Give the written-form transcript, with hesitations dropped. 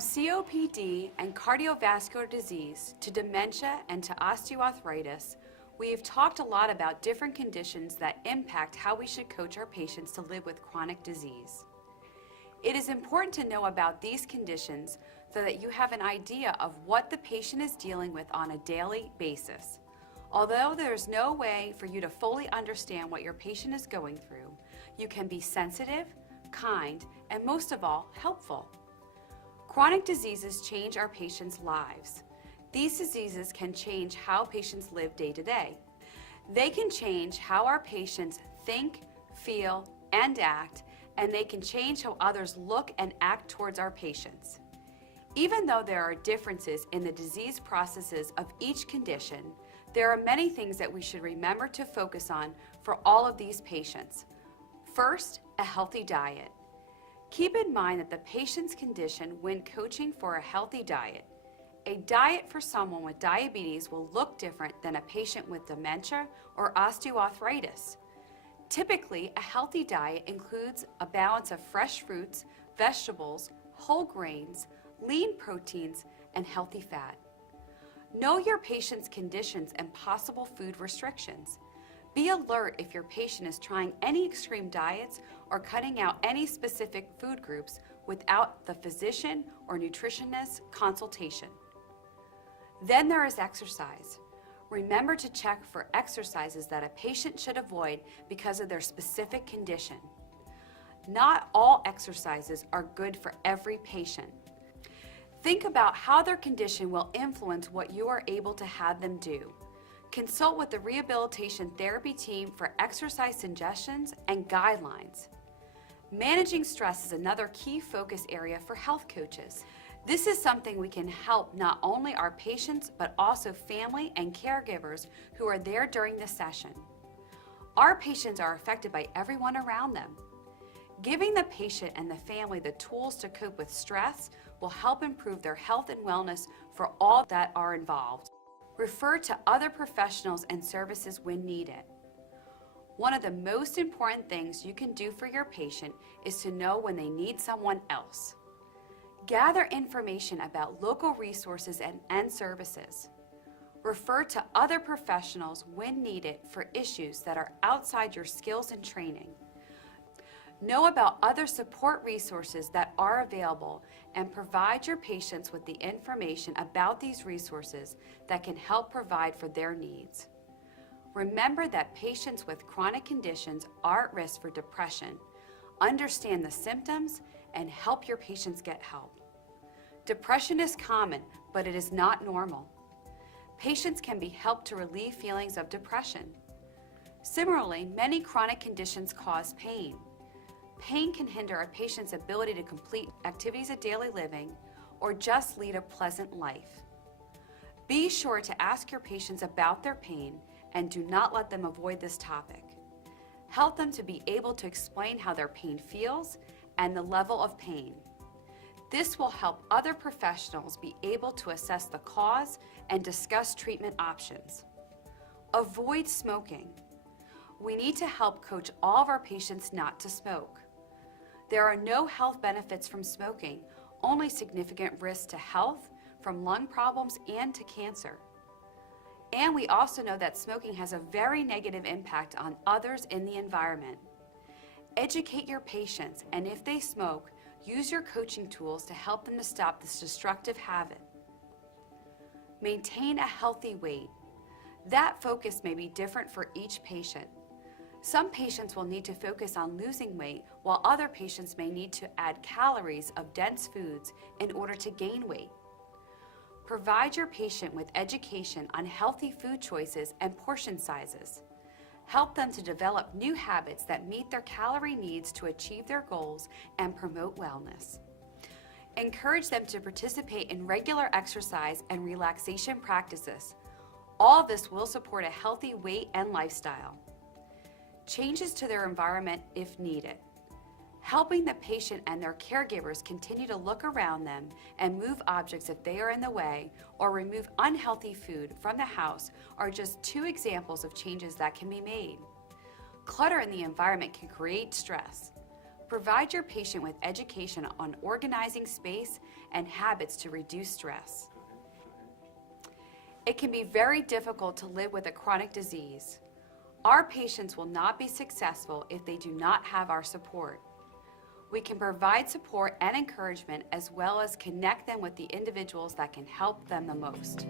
From COPD and cardiovascular disease to dementia and to osteoarthritis, we have talked a lot about different conditions that impact how we should coach our patients to live with chronic disease. It is important to know about these conditions so that you have an idea of what the patient is dealing with on a daily basis. Although there is no way for you to fully understand what your patient is going through, you can be sensitive, kind, and most of all, helpful. Chronic diseases change our patients' lives. These diseases can change how patients live day to day. They can change how our patients think, feel, and act, and they can change how others look and act towards our patients. Even though there are differences in the disease processes of each condition, there are many things that we should remember to focus on for all of these patients. First, a healthy diet. Keep in mind that the patient's condition when coaching for a healthy diet. A diet for someone with diabetes will look different than a patient with dementia or osteoarthritis. Typically, a healthy diet includes a balance of fresh fruits, vegetables, whole grains, lean proteins, and healthy fat. Know your patient's conditions and possible food restrictions. Be alert if your patient is trying any extreme diets or cutting out any specific food groups without the physician or nutritionist consultation. Then there is exercise. Remember to check for exercises that a patient should avoid because of their specific condition. Not all exercises are good for every patient. Think about how their condition will influence what you are able to have them do. Consult with the rehabilitation therapy team for exercise suggestions and guidelines. Managing stress is another key focus area for health coaches. This is something we can help not only our patients, but also family and caregivers who are there during the session. Our patients are affected by everyone around them. Giving the patient and the family the tools to cope with stress will help improve their health and wellness for all that are involved. Refer to other professionals and services when needed. One of the most important things you can do for your patient is to know when they need someone else. Gather information about local resources and services. Refer to other professionals when needed for issues that are outside your skills and training. Know about other support resources that are available and provide your patients with the information about these resources that can help provide for their needs. Remember that patients with chronic conditions are at risk for depression. Understand the symptoms and help your patients get help. Depression is common, but it is not normal. Patients can be helped to relieve feelings of depression. Similarly, many chronic conditions cause pain. Pain can hinder a patient's ability to complete activities of daily living or just lead a pleasant life. Be sure to ask your patients about their pain and do not let them avoid this topic. Help them to be able to explain how their pain feels and the level of pain. This will help other professionals be able to assess the cause and discuss treatment options. Avoid smoking. We need to help coach all of our patients not to smoke. There are no health benefits from smoking, only significant risks to health, from lung problems and to cancer. And we also know that smoking has a very negative impact on others in the environment. Educate your patients, and if they smoke, use your coaching tools to help them to stop this destructive habit. Maintain a healthy weight. That focus may be different for each patient. Some patients will need to focus on losing weight, while other patients may need to add calories of dense foods in order to gain weight. Provide your patient with education on healthy food choices and portion sizes. Help them to develop new habits that meet their calorie needs to achieve their goals and promote wellness. Encourage them to participate in regular exercise and relaxation practices. All this will support a healthy weight and lifestyle. Changes to their environment if needed. Helping the patient and their caregivers continue to look around them and move objects if they are in the way or remove unhealthy food from the house are just two examples of changes that can be made. Clutter in the environment can create stress. Provide your patient with education on organizing space and habits to reduce stress. It can be very difficult to live with a chronic disease. Our patients will not be successful if they do not have our support. We can provide support and encouragement as well as connect them with the individuals that can help them the most.